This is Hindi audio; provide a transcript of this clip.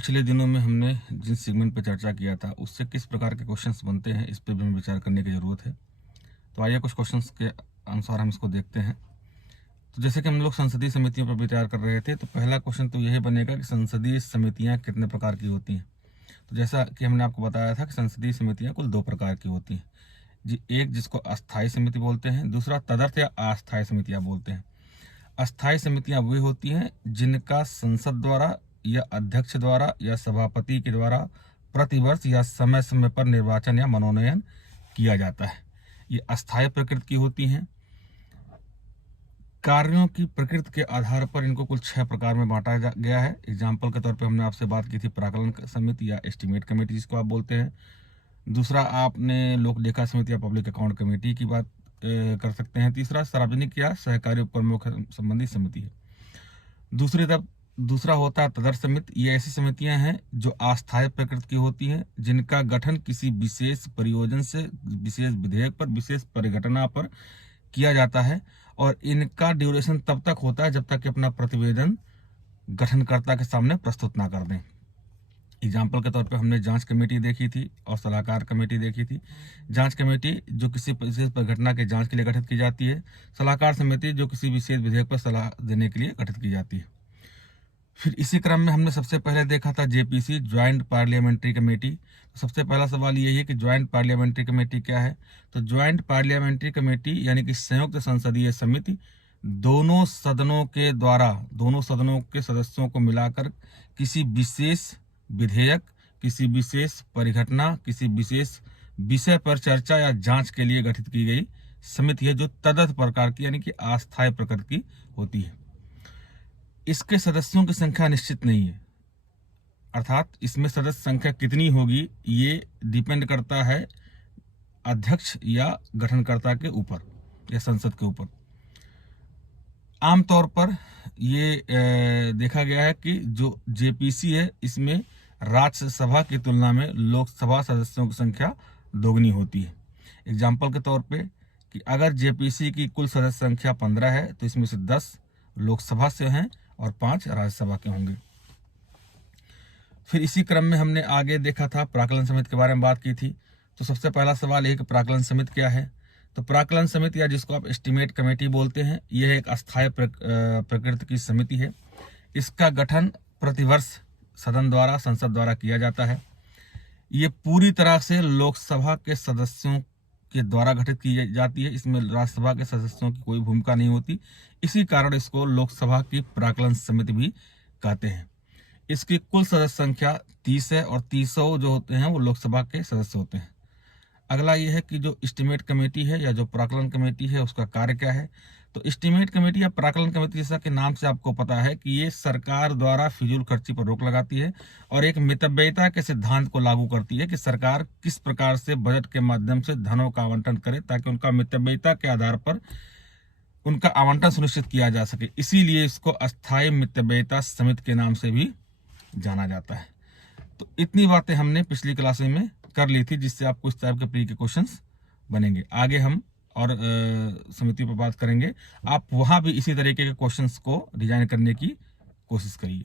पिछले दिनों में हमने जिस सेगमेंट पर चर्चा किया था उससे किस प्रकार के क्वेश्चंस बनते हैं इस पर भी हमें विचार करने की ज़रूरत है। तो आइए कुछ क्वेश्चंस के अनुसार हम इसको देखते हैं। तो जैसे कि हम लोग संसदीय समितियों पर विचार कर रहे थे, तो पहला क्वेश्चन तो यही बनेगा कि संसदीय समितियां कितने प्रकार की होती हैं। तो जैसा कि हमने आपको बताया था कि संसदीय समितियां कुल 2 प्रकार की होती हैं जी। एक जिसको अस्थायी समिति बोलते हैं, दूसरा तदर्थ या अस्थायी समितियां बोलते हैं। अस्थायी समितियां वे होती हैं जिनका संसद द्वारा या अध्यक्ष द्वारा या सभापति के द्वारा प्रतिवर्ष या समय समय पर निर्वाचन या मनोनयन किया जाता है। ये अस्थायी प्रकृति की होती हैं। कार्यों की प्रकृति के आधार पर इनको कुल 6 प्रकार में बांटा गया है। एग्जाम्पल के तौर पे हमने आपसे बात की थी प्राकलन समिति या एस्टीमेट कमेटी जिसको आप बोलते हैं। दूसरा आपने लोक लेखा समिति या पब्लिक अकाउंट कमेटी की बात कर सकते हैं। तीसरा सार्वजनिक या सहकारी उपक्रमों संबंधी समिति है। दूसरा होता है तदर्थ समिति। ये ऐसी समितियां हैं जो अस्थायी प्रकृति की होती हैं, जिनका गठन किसी विशेष प्रयोजन से विशेष विधेयक पर विशेष परिघटना पर किया जाता है और इनका ड्यूरेशन तब तक होता है जब तक कि अपना प्रतिवेदन गठनकर्ता के सामने प्रस्तुत ना कर दें। एग्जाम्पल के तौर पे हमने जांच कमेटी देखी थी और सलाहकार कमेटी देखी थी। जांच कमेटी जो किसी विशेष घटना के जांच के लिए गठित की जाती है। सलाहकार समिति जो किसी विशेष विधेयक पर सलाह देने के लिए गठित की जाती है। फिर इसी क्रम में हमने सबसे पहले देखा था जेपीसी, ज्वाइंट पार्लियामेंट्री कमेटी। तो सबसे पहला सवाल यही है कि ज्वाइंट पार्लियामेंट्री कमेटी क्या है। तो ज्वाइंट पार्लियामेंट्री कमेटी यानी कि संयुक्त संसदीय समिति दोनों सदनों के सदस्यों को मिलाकर किसी विशेष विधेयक, किसी विशेष परिघटना, किसी विशेष विषय पर चर्चा या जांच के लिए गठित की गई समिति है, जो तदर्थ प्रकार की यानी कि अस्थायी प्रकृति की होती है। इसके सदस्यों की संख्या निश्चित नहीं है, अर्थात इसमें सदस्य संख्या कितनी होगी ये डिपेंड करता है अध्यक्ष या गठनकर्ता के ऊपर या संसद के ऊपर। आमतौर पर ये देखा गया है कि जो जेपीसी है इसमें राज्यसभा की तुलना में लोकसभा सदस्यों की संख्या दोगुनी होती है। एग्जाम्पल के तौर पे कि अगर जेपीसी की कुल सदस्य संख्या 15 है तो इसमें से 10 लोकसभा से हैं और 5 राज्यसभा के होंगे। फिर इसी क्रम में हमने आगे देखा था प्राकलन समिति के बारे में बात की थी। तो सबसे पहला सवाल यह कि प्राकलन समिति क्या है। तो प्राकलन समिति या जिसको आप एस्टीमेट कमेटी बोलते हैं, यह एक अस्थायी प्रकृति की समिति है। इसका गठन प्रतिवर्ष सदन द्वारा, संसद द्वारा किया जाता है। ये पूरी तरह से लोकसभा के सदस्यों के द्वारा गठित की जाती है। इसमें राज्यसभा के सदस्यों की कोई भूमिका नहीं होती। इसी कारण इसको लोकसभा की प्राकलन समिति भी कहते हैं। इसकी कुल सदस्य संख्या 30 है और 30 जो होते हैं वो लोकसभा के सदस्य होते हैं। अगला ये है कि जो एस्टीमेट कमेटी है या जो प्राकलन कमेटी है उसका कार्य क्या है। तो एस्टीमेट कमेटी या प्राकलन कमेटी जैसा कि नाम से आपको पता है कि ये सरकार द्वारा फिजूल खर्ची पर रोक लगाती है और एक मितव्ययिता के सिद्धांत को लागू करती है कि सरकार किस प्रकार से बजट के माध्यम से धनों का आवंटन करे ताकि उनका मितव्ययिता के आधार पर उनका आवंटन सुनिश्चित किया जा सके। इसीलिए इसको अस्थायी मितव्ययिता समिति के नाम से भी जाना जाता है। तो इतनी बातें हमने पिछली क्लास में कर ली थी जिससे आपको इस टाइप के प्री के क्वेश्चंस बनेंगे। आगे हम और समिति पर बात करेंगे। आप वहां भी इसी तरीके के क्वेश्चंस को डिजाइन करने की कोशिश करिए।